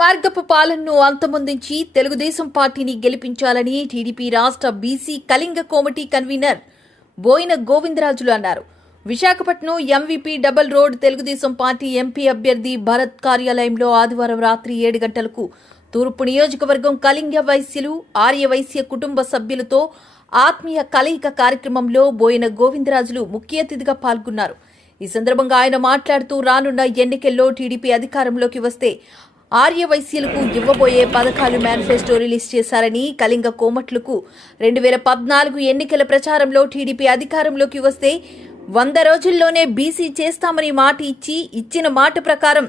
దుర్మార్గపు పాలనను అంతమొందించి తెలుగుదేశం పార్టీని గెలిపించాలని టీడీపీ రాష్ట్ర BC Kalinga committee convener Boyina Govindarajulu అన్నారు. Visakhapatnam MVP double road Telugu Desam party MP అభ్యర్థి భరత్ కార్యాలయంలో ఆదివారం రాత్రి 7 గంటలకు తూర్పు నియోజకవర్గం కళింగ వైశ్యులు ఆర్య వైశ్య కుటుంబ సభ్యులతో ఆత్మీయ కలయిక కార్యక్రమంలో బోయిన గోవిందరాజులు ముఖ్య అతిథిగా పాల్గొన్నారు. ఈ సందర్భంగా ఆయన మాట్లాడుతూ రానున్న ఎన్నికల్లో టీడీపీ అధికారంలోకి వస్తే ఆర్య వైశ్యులకు ఇవ్వబోయే పథకాలు మేనిఫెస్టో రిలీజ్ చేశారని, కళింగ కోమట్లకు 2014 ఎన్నికల ప్రచారంలో టీడీపీ అధికారంలోకి వస్తే 100 రోజుల్లోనే బీసీ చేస్తామని మాట ఇచ్చి ఇచ్చిన మాట ప్రకారం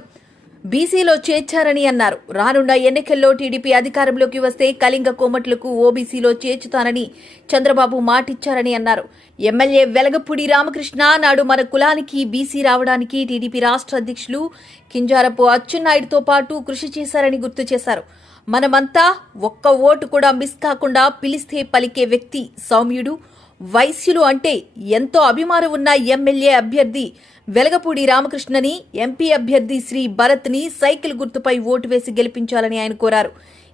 బీసీలో చేర్చారని అన్నారు. రానున్న ఎన్నికల్లో టీడీపీ అధికారంలోకి వస్తే కళింగ కోమట్లకు ఓబీసీలో చేర్చుతానని చంద్రబాబు మాటిచ్చారని అన్నారు. ఎమ్మెల్యే వెలగపూడి రామకృష్ణ నాడు మన కులానికి బీసీ రావడానికి టీడీపీ రాష్ట్ర అధ్యక్షులు కింజారపు అచ్చెన్నాయుడుతో పాటు కృషి చేశారని గుర్తు చేశారు. మనమంతా ఒక్క ఓటు కూడా మిస్ కాకుండా పిలిస్తే పలికే వ్యక్తి సౌమ్యుడు. వైశ్యులు అంటే ఎంతో అభిమానం ఉన్న ఎమ్మెల్యే అభ్యర్థి వెలగపూడి రామకృష్ణని, ఎంపీ అభ్యర్థి శ్రీ భరత్ని సైకిల్ గుర్తుపై ఓటు వేసి గెలిపించాలని ఆయన కోరారు.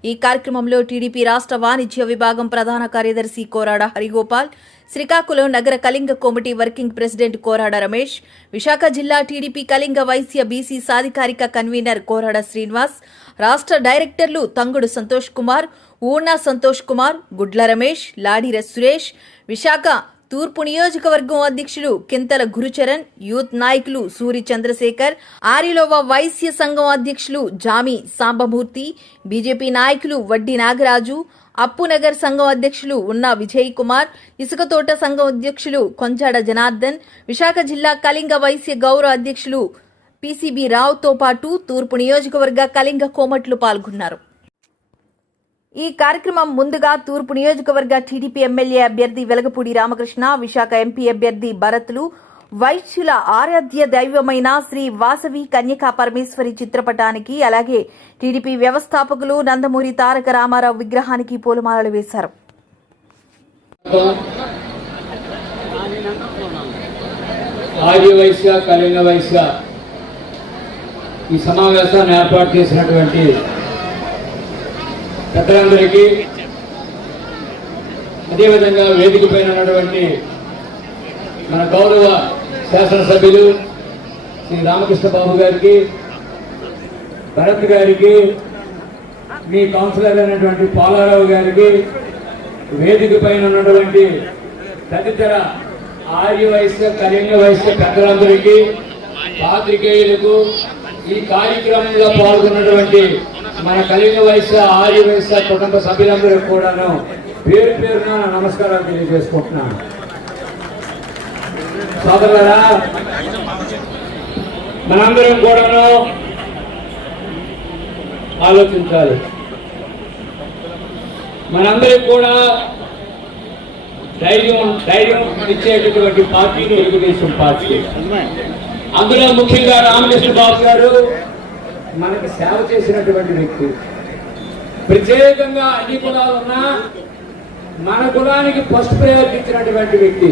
ఈ కార్యక్రమంలో టీడీపీ రాష్ట్ర వాణిజ్య విభాగం ప్రధాన కార్యదర్శి కోరాడ హరిగోపాల్, శ్రీకాకుళం నగర Kalinga committee working president Korada Ramesh, Visakha జిల్లా టీడీపీ కళింగ వైశ్య బీసీ సాధికారిక కన్వీనర్ కోరాడ శ్రీనివాస్, రాష్ట్ర డైరెక్టర్లు తంగుడు సంతోష్ కుమార్, ఊర్నా సంతోష్ కుమార్, గుడ్ల రమేష్, లాడిర సురేష్, విశాఖ తూర్పు నియోజకవర్గం అధ్యక్షులు కింతల గురుచరణ్, యూత్ నాయకులు సూరి చంద్రశేఖర్, ఆరిలోవ వైశ్య సంఘం అధ్యక్షులు జామి సాంబమూర్తి, బీజేపీ నాయకులు వడ్డి నాగరాజు, అప్పునగర్ సంఘం అధ్యక్షులు ఉన్న విజయ్ కుమార్, ఇసుకతోట సంఘం అధ్యక్షులు కొంజాడ జనార్దన్, విశాఖ జిల్లా కళింగ వైశ్య గౌరవ అధ్యక్షులు పీసీబీ రావుతో పాటు తూర్పు నియోజకవర్గ కళింగ కోమట్లు పాల్గొన్నారు. ఈ కార్యక్రమం ముందుగా తూర్పు నియోజకవర్గ టీడీపీ ఎమ్మెల్యే అభ్యర్థి వెలగపూడి రామకృష్ణ, విశాఖ ఎంపీ అభ్యర్థి భరత్లు, వైశ్యుల ఆరాధ్య దైవమైన శ్రీ వాసవి కన్యకా పరమేశ్వరి చిత్రపటానికి, అలాగే టీడీపీ వ్యవస్థాపకులు నందమూరి తారక రామారావు విగ్రహానికి పూలమాలలు వేశారు. ఆర్య వైశ్య కళింగ వైశ్య ఈ సమావేశాన్ని ఏర్పాటు చేసినటువంటి పెద్దలందరికీ, అదేవిధంగా వేదిక పైన ఉన్నటువంటి మన గౌరవ శాసనసభ్యులు శ్రీ రామకృష్ణ బాబు గారికి, భరత్ గారికి, మీ కౌన్సిలర్ అయినటువంటి పాలారావు గారికి, వేదిక పైన ఉన్నటువంటి తదితర ఆర్య వైశ్య కళింగ వైశ్య పెద్దలందరికీ, పాత్రికేయులకు, ఈ కార్యక్రమంలో పాల్గొన్నటువంటి మన కళింగ వైశ్య ఆర్య వైశ్య కుటుంబ సభ్యులందరికీ కూడాను పేరు పేరున నమస్కారాలు తెలియజేసుకుంటున్నాను. సోదరులారా, మనందరం కూడాను ఆలోచించాలి. మనందరికి కూడా ధైర్యం ఇచ్చేటటువంటి పార్టీ తెలుగుదేశం పార్టీ. అందులో ముఖ్యంగా రామకృష్ణ బాబు గారు మనకి సేవ చేసినటువంటి వ్యక్తి. ప్రత్యేకంగా అన్ని కులాలున్నా మన కులానికి ఫస్ట్ ప్రయారిటీ ఇచ్చినటువంటి వ్యక్తి.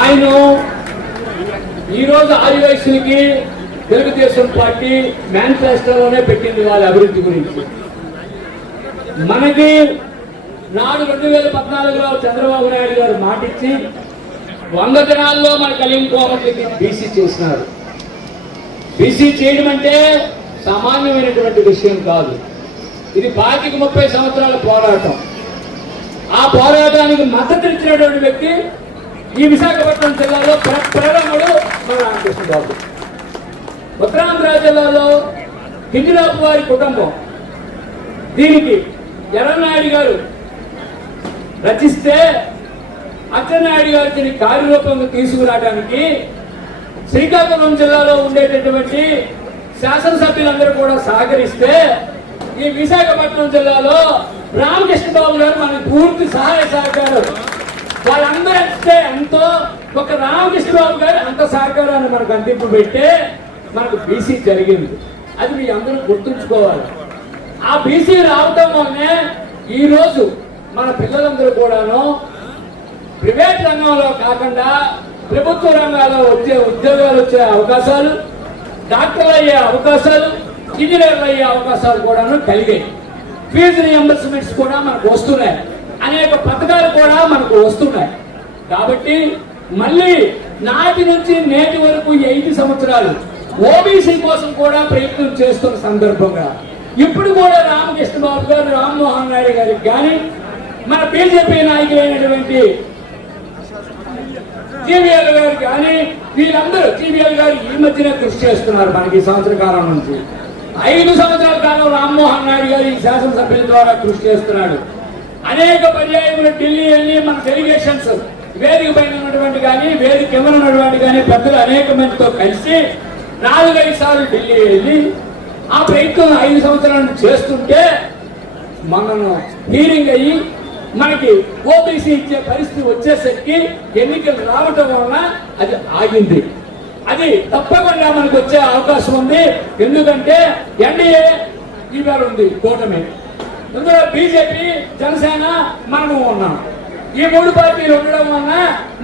ఆయన ఈరోజు ఆర్య వైశ్యులకి తెలుగుదేశం పార్టీ మేనిఫెస్టోలోనే పెట్టింది వాళ్ళ అభివృద్ధి గురించి. మనకి నాడు 2014లో చంద్రబాబు నాయుడు గారు మాటిచ్చి 100 దినాల్లో మన కళింగ కోమట్లకి బీసీ చేసినారు. బీసీ చేయడం అంటే సామాన్యమైనటువంటి విషయం కాదు. ఇది 25-30 సంవత్సరాల పోరాటం. ఆ పోరాటానికి మద్దతు ఇచ్చినటువంటి వ్యక్తి ఈ విశాఖపట్నం జిల్లాలో ప్రథముడు మన రామకృష్ణ బాబు. ఉత్తరాంధ్ర జిల్లాలో కింజరాపు వారి కుటుంబం దీనికి ఎర్రనాయుడు గారు రచిస్తే అచ్చెన్నాయుడు గారిని కార్యరూపంగా తీసుకురావడానికి శ్రీకాకుళం జిల్లాలో ఉండేటటువంటి శాసనసభ్యులందరూ కూడా సహకరిస్తే ఈ విశాఖపట్నం జిల్లాలో రామకృష్ణ బాబు గారు మనకు పూర్తి సహాయ సహకారం వాళ్ళందరూ ఇస్తే ఎంతో ఒక రామకృష్ణ బాబు గారు అంత సహకారాన్ని మనకు అందింపు పెట్టే మనకు బీసీ జరిగింది. అది మీ అందరూ గుర్తుంచుకోవాలి. ఆ బీసీ రావటం వల్లనే ఈరోజు మన పిల్లలందరూ కూడాను ప్రైవేట్ రంగంలో కాకుండా ప్రభుత్వ రంగాల్లో వచ్చే ఉద్యోగాలు వచ్చే అవకాశాలు, డాక్టర్లు అయ్యే అవకాశాలు, ఇంజనీర్లు అయ్యే అవకాశాలు కూడాను కలిగాయి. ఫీజు రియంబర్స్మెంట్స్ కూడా మనకు వస్తున్నాయి, అనేక పథకాలు కూడా మనకు వస్తున్నాయి. కాబట్టి మళ్ళీ నాటి నుంచి నేటి వరకు 5 సంవత్సరాలు ఓబీసీ కోసం కూడా ప్రయత్నం చేస్తున్న సందర్భంగా ఇప్పుడు కూడా రామకృష్ణ బాబు గారు, రామ్మోహన్ నాయుడు గారికి కానీ, మన బీజేపీ నాయకులైనటువంటి టీవీఎల్ గారు కానీ, వీళ్ళందరూ టీవీఎల్ గారు ఈ మధ్యనే కృషి చేస్తున్నారు. మనకి ఈ సంవత్సర కాలం నుంచి 5 సంవత్సరాల కాలం రామ్మోహన్ నాయుడు గారు ఈ శాసనసభ్యుల ద్వారా కృషి చేస్తున్నాడు. అనేక పర్యాయములు ఢిల్లీ వెళ్ళి మన డెలిగేషన్స్ వేదిక పైన ఉన్నటువంటి కానీ, వేదిక కింద ఉన్నటువంటి కానీ పెద్దలు అనేక మందితో కలిసి 4-5 సార్లు ఢిల్లీ వెళ్ళి ఆ ప్రయత్నం 5 సంవత్సరాలు చేస్తుంటే మనను హీరింగ్ అయ్యి మనకి ఓబీసీ ఇచ్చే పరిస్థితి వచ్చేసరికి ఎన్నికలు రావటం వలన అది ఆగింది. అది తప్పకుండా మనకు వచ్చే అవకాశం ఉంది. ఎందుకంటే ఎన్డీఏ ఇవాళ ఉంది, కూటమి, అందులో బీజేపీ, జనసేన, మనము ఉన్నాం. ఈ 3 పార్టీలు ఉండడం వలన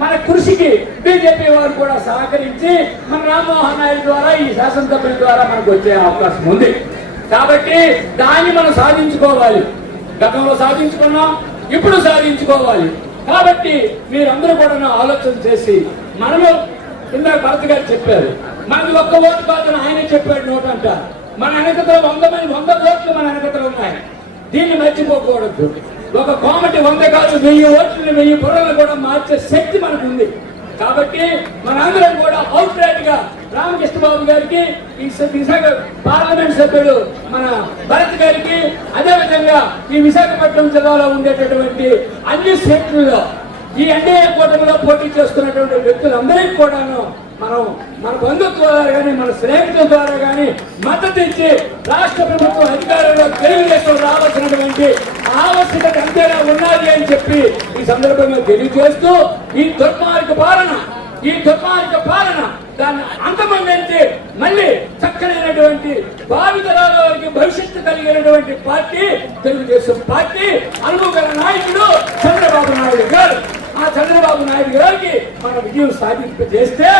మన కృషికి బీజేపీ వారు కూడా సహకరించి మన రామ్మోహన్ నాయుడు ద్వారా, ఈ శాసనసభ్యుల ద్వారా మనకు వచ్చే అవకాశం ఉంది. కాబట్టి దాన్ని మనం సాధించుకోవాలి. గతంలో సాధించుకున్నాం, ఇప్పుడు సాధించుకోవాలి. కాబట్టి మీరందరూ కూడా ఆలోచన చేసి, మనము ఇందాక భరత్ గారు చెప్పారు, మనకి 1 ఓటు కాదని ఆయన చెప్పాడు, నోట్ అంట. మన వెనకతలో 100 ఓట్లు మన వెనకతలు ఉన్నాయి. దీన్ని మర్చిపోకూడదు. ఒక కోమటి 100 కాదు, 1000 ఓట్లని 1000 పొరలు కూడా మార్చే శక్తి మనకు ఉంది. కాబట్టి మనందరం కూడా అవుట్ రైట్ గా రామకృష్ణ బాబు గారికి, ఈ విశాఖ పార్లమెంట్ సభ్యుడు మన భరత్ గారికి, అదేవిధంగా ఈ విశాఖపట్నం జిల్లాలో ఉండేటటువంటి అన్ని సీట్లలో ఈ ఎన్డీఏ కూటమిలో పోటీ చేస్తున్నటువంటి వ్యక్తులందరికీ కూడాను మనం మన బంధుత్వం ద్వారా కానీ, మన స్నేహితుల ద్వారా కానీ మద్దతు ఇచ్చి రాష్ట్ర ప్రభుత్వం అధికారంలో తెలుగుదేశం రావాల్సినటువంటి ఆవశ్యకత ఎంతైనా ఉన్నది అని చెప్పి ఈ సందర్భంగా తెలియజేస్తూ, ఈ దుర్మార్గ పాలన దాన్ని అంతమందించి మళ్ళీ చక్కనైనటువంటి భావితరాల వారికి భవిష్యత్తు కలిగినటువంటి పార్టీ తెలుగుదేశం పార్టీ. అనుభవ నాయకుడు చంద్రబాబు నాయుడు గారు. ఆ చంద్రబాబు నాయుడు గారికి మన విజయం సాధింపజేస్తే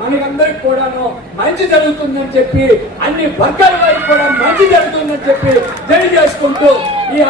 మనకందరికి కూడాను మంచి జరుగుతుందని చెప్పి, అన్ని వర్గాల వారికి కూడా మంచి జరుగుతుందని చెప్పి తెలియజేసుకుంటూ ఈ